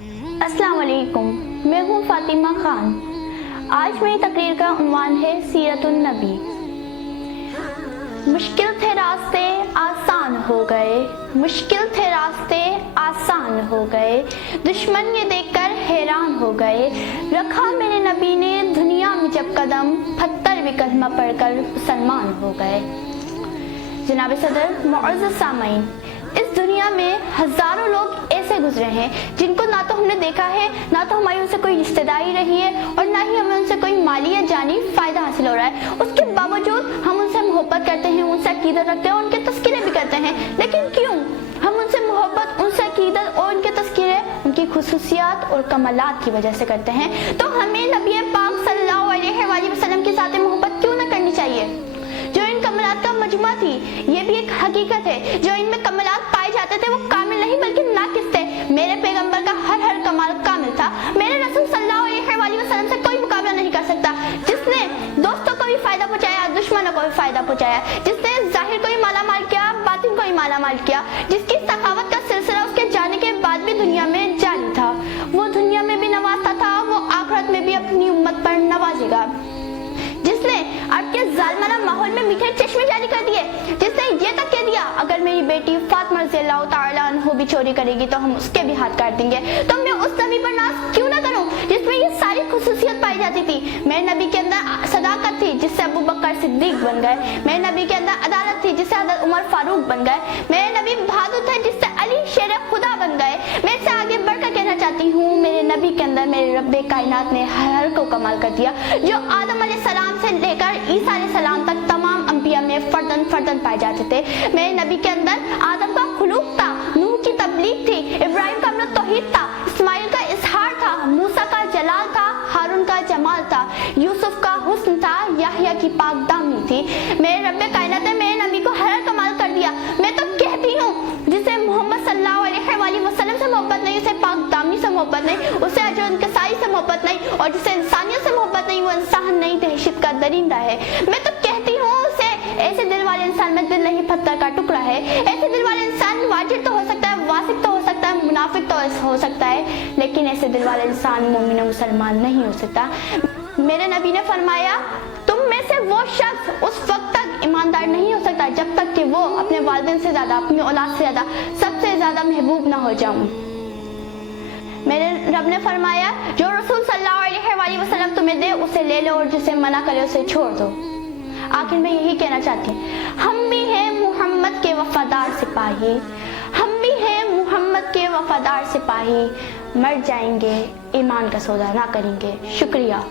अस्सलाम वालेकुम, मैं हूँ फातिमा खान। आज मेरी तकरीर का उन्वान है सीरतुन नबी। मुश्किल थे रास्ते आसान हो गए, मुश्किल थे रास्ते आसान हो गए, दुश्मन ये देखकर हैरान हो गए, रखा मेरे नबी ने दुनिया में जब कदम, पत्थर भी कलमा पढ़कर मुसलमान हो गए। जनाब सदर, मुअज़्ज़ज़ सामईन, इस दुनिया में हजारों लोग ऐसे गुजरे हैं जिनको ना तो हमने देखा है, ना तो हमारी उनसे कोई रिश्तेदारी रही है और ना ही हमें उनसे कोई माली या जानी फायदा हासिल हो रहा है। उसके बावजूद हम उनसे मोहब्बत करते हैं, उनसे अकीदत रखते हैं, उनके तस्कीरे भी करते हैं। लेकिन क्यों हम उनसे मोहब्बत, उनसे अकीदत और उनके तस्कीरे उनकी खुसूसियात और कमालात की वजह से करते हैं। तो हमें नबी पाक सल्लल्लाहु अलैहि वसल्लम के साथ मोहब्बत क्यों ना करनी चाहिए, जो इन कमालात का मजमा थी। ये भी एक हकीकत है, जो इनमें कमालात पाए जाते थे वो कामिल नहीं बल्कि नाकिस थे। मेरे पैगंबर का हर कमाल कामिल था। मेरे रसूल सल्लल्लाहु अलैहि वसल्लम से कोई मुकाबला नहीं कर सकता, जिसने दोस्तों को भी फायदा पहुंचाया, दुश्मनों को भी फायदा पहुंचाया, जिसने जाहिर को ही मालामाल किया, बातिन को ही मालामाल किया, जिसकी सखावत का सिलसिला उसके जाने के बाद भी दुनिया में जारी था। वो दुनिया में भी नवाजता था, वो आखिरत में भी अपनी उम्मत पर नवाजेगा। जिसने आपके जालिमाना माहौल में मीठे चश्मे जारी कर दिए, जिसने ये तक कह दिया अगर मेरी बेटी फातिमा रज़ियल्लाहु ताला अन्हा भी चोरी करेगी तो हम उसके भी हाथ काट देंगे। तो मैं उस नबी पर नाज क्यों ना करूं जिसमें ये सारी खुसूसियत पाई जाती थी। मेरे नबी के अंदर सदाकत थी जिससे अबू बकर सिद्दीक बन गए। मेरे नबी के अंदर अदालत थी जिससे हज़रत उमर फारूक बन गए। मेरे नबी बहादुर थे जिससे अली शेर खुदा बन गए। मैं इससे आगे बढ़कर कहना चाहती हूँ, मेरे नबी के अंदर मेरे रब्बे कायनात ने हर को कमाल कर दिया। जो आदम अलैहिस्सलाम से लेकर ईसा अलैहिस्सलाम तक तमाम अंबिया में फर्दन फर्दन पाए जाते थे। मेरे नबी के अंदर आदम का खुलूक था, नूह की तबलीग थी, इब्राहिम का अमल तौहीद था, इस्माइल का इजहार था, मूसा का जलाल था, हारून का जमाल था, यूसुफ का हुस्न था, याहिया की पाक दामी थी। मेरे रब्बे कायनात ने मेरे नबी को हर कमाल कर दिया। मैं तो कहती हूँ, जिसे मोहम्मद सल्लल्लाहु अलैहि वसल्लम से मोहब्बत नहीं, उसे पाक दामी से मोहब्बत नहीं, उसे अजर उनके साई से मोहब्बत नहीं, और जिसे इंसानियत से मोहब्बत नहीं वो इंसान नहीं, दहशत का दरिंदा है। मैं तो कहती हूँ, उसे ऐसे दिल वाले इंसान में दिल नहीं पत्थर का टुकड़ा है। ऐसे दिल वाले इंसान वाजिब तो हो सकता है, वासिक तो हो सकता है, मुनाफिक तो हो सकता है, लेकिन ऐसे दिल वाले इंसान मोमिन मुसलमान नहीं हो सकता। मेरे नबी ने फरमाया, तुम में से वो शख्स उस वक्त तक ईमानदार नहीं हो सकता जब तक कि वो अपने वालिदैन से ज्यादा, अपनी औलाद से ज्यादा, सबसे ज्यादा महबूब ना हो जाऊं। मेरे रब ने फरमाया, जो रसूल सल्लल्लाहु अलैहि वसल्लम तुम्हें दे उसे ले लो और जिसे मना करे उसे छोड़ दो। आखिर में यही कहना चाहती हूँ, हम भी हैं मोहम्मद के वफादार सिपाही, हम भी हैं मोहम्मद के वफादार सिपाही, मर जाएंगे ईमान का सौदा ना करेंगे। शुक्रिया।